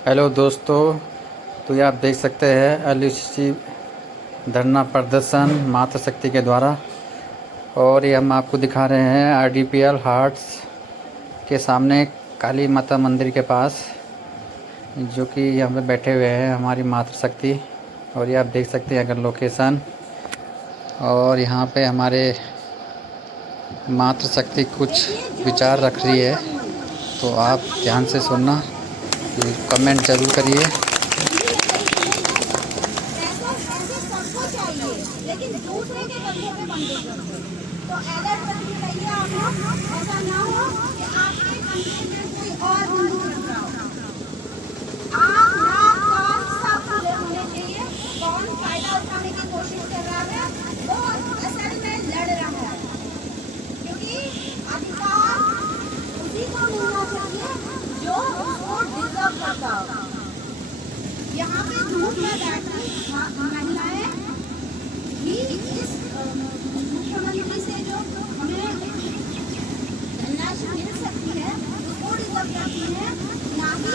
Hello दोस्तों, तो ये आप देख सकते हैं एलयूसीसी धरना प्रदर्शन मातृशक्ति के द्वारा। और ये हम आपको दिखा रहे हैं आरडीपीएल हार्ट्स के सामने काली माता मंदिर के पास, जो कि यहाँ पे बैठे हुए हैं हमारी मातृशक्ति। और ये आप देख सकते हैं अगर लोकेशन, और यहाँ पे हमारे मातृशक्ति कुछ विचार रख रही है, तो आप ध्यान से सुनना, कमेंट ज़रूर करिए। लेकिन दूसरे के कंधे पे बंदूक रखो, तो अलर्ट रखनी चाहिए आप लोग। ऐसा ना हो कि आपके कंधे पे कोई और बंदूक रख रहा हो। आँख, नाक, कान सब खुले होने चाहिए। कौन फायदा उठाने की कोशिश कर रहा है वो असल में लड़ रहा है, क्योंकि अधिकार उसी को मिलना चाहिए जो उसको डिजर्व करता हो। यहाँ पे धूप में बैठी महिलाएं भी इस मुख्यमंत्री से जो हमें धनराशि मिल सकती है उसको डिजर्व करती है, ना कि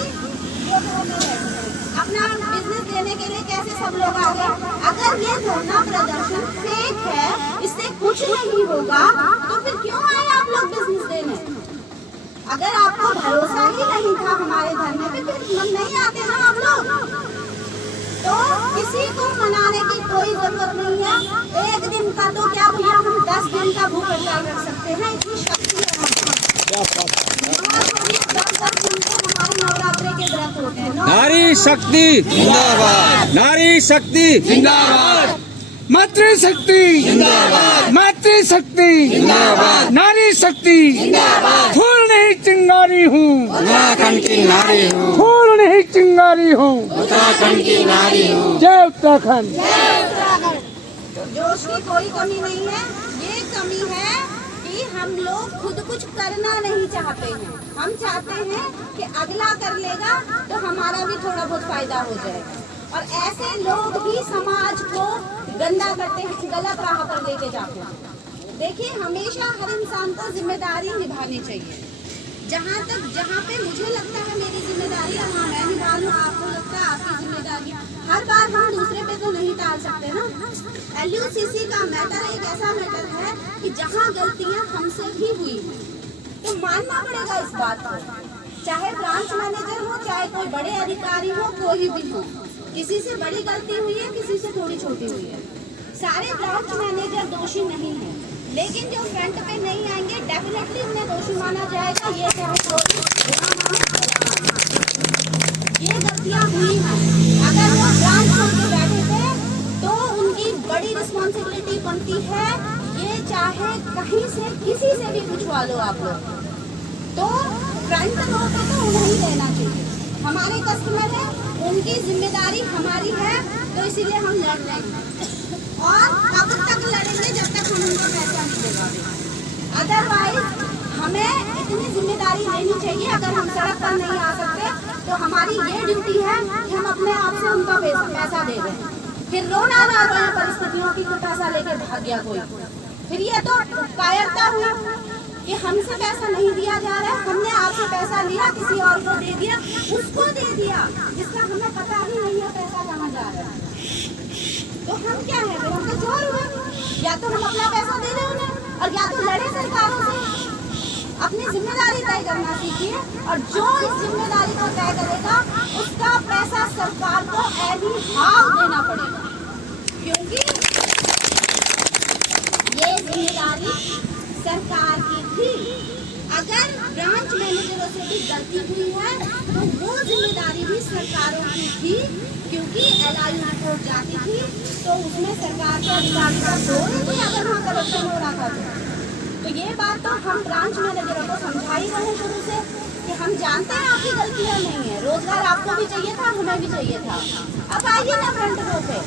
जो घर में बैठी है। अपना बिजनेस देने के लिए कैसे सब लोग आ गए। अगर ये धरना प्रदर्शन फेक है, इससे कुछ नहीं होगा, तो फिर क्यों आए आप लोग बिजनेस देने। अगर आपको भरोसा ही नहीं था हमारे धरने पे, फिर नहीं आते ना आप लोग। तो किसी को मनाने की कोई जरूरत नहीं है। एक दिन का तो क्या भैया, हम 10 दिन का भूख हड़ताल रख सकते हैं, इतनी शक्ति है हमारे नवरात्रे के व्रत होते हैं। नारी शक्ति जिंदाबाद, नारी शक्ति जिंदाबाद, मातृशक्ति जिंदाबाद, मातृशक्ति जिंदाबाद, नारी शक्ति जिंदाबाद। फूल नहीं चिंगारी हूँ, उत्तराखंड की नारी हूँ, फूल नहीं चिंगारी हूँ, उत्तराखंड की नारी हूँ। जय उत्तराखंड। जोश की कोई कमी नहीं है। ये कमी है कि हम लोग खुद कुछ करना नहीं चाहते हैं। हम चाहते हैं कि अगला कर लेगा तो हमारा भी थोड़ा बहुत फायदा हो जाएगा। और ऐसे लोग भी समाज को गंदा करते हैं, गलत राह पर लेके जाते हैं। देखिए, हमेशा हर इंसान को जिम्मेदारी निभानी चाहिए। जहाँ पे मुझे लगता है मेरी जिम्मेदारी, हाँ मैं निभा लूँ, आपको लगता है आपकी जिम्मेदारी। हर बार हम दूसरे पे तो नहीं टाल सकते ना। एलयूसीसी का मैटर एक ऐसा मैटर है कि जहाँ गलतियाँ हमसे भी हुई हैं तो मानना पड़ेगा इस बात को। चाहे ब्रांच मैनेजर हो, चाहे कोई बड़े अधिकारी हो, कोई भी हो, किसी से बड़ी गलती हुई है, किसी से थोड़ी छोटी हुई है। सारे ब्रांच मैनेजर दोषी नहीं है, लेकिन जो फ्रंट पे नहीं आएंगे डेफिनेटली उन्हें दोषी माना जाएगा। ये चाहे ये गलतियां हुई हैं, अगर वो ब्रांच छोड़ के बैठे थे तो उनकी बड़ी रिस्पॉन्सिबिलिटी बनती है। ये चाहे कहीं से किसी से भी पूछवा लो आप लोग, तो फ्रंट रो पे तो उन्हें ही लेना चाहिए। हमारे कस्टमर है, उनकी जिम्मेदारी हमारी है, तो इसीलिए हम लड़ रहे हैं। और अब तक लड़ेंगे जब तक हम उनको पैसा नहीं देगा। अदरवाइज हमें इतनी जिम्मेदारी लेनी चाहिए। अगर हम सड़क पर नहीं आ सकते तो हमारी ये ड्यूटी है कि हम अपने आप से उनका पैसा दे दें। फिर रोना ना रोए परिस्थितियों की, तो पैसा लेके भाग गया कोई, फिर ये तो कायरता हुई कि हमसे पैसा नहीं दिया जा रहा है। हमने आपसे पैसा लिया, किसी और को दे दिया, उसको दे दिया जिसका हमें पता ही नहीं है पैसा कहाँ जा रहा है। तो हम क्या है, फिर हम तो चोर हुए। या तो हम अपना पैसा दे रहे उन्हें, और या तो लड़े सरकारों से। अपनी जिम्मेदारी तय करना सीखिए, और जो इस जिम्मेदारी को तय करेगा उसका पैसा सरकार को एनी हाउ देना पड़ेगा, क्योंकि ये जिम्मेदारी सरकार की थी। अगर ब्रांच मैनेजरों से भी गलती हुई है तो वो जिम्मेदारी भी सरकारों की थी, क्योंकि LIU रिपोर्ट जाती थी तो उसमें सरकार के अधिकारी का जोर थी अगर वहाँ करप्शन हो रहा था। तो ये बात तो हम ब्रांच मैनेजरों को समझा ही रहे शुरू से कि हम जानते हैं आपकी गलतियाँ नहीं है। रोजगार आपको भी चाहिए था, हमें भी चाहिए था। अब आइए ना फ्रंट रो पे।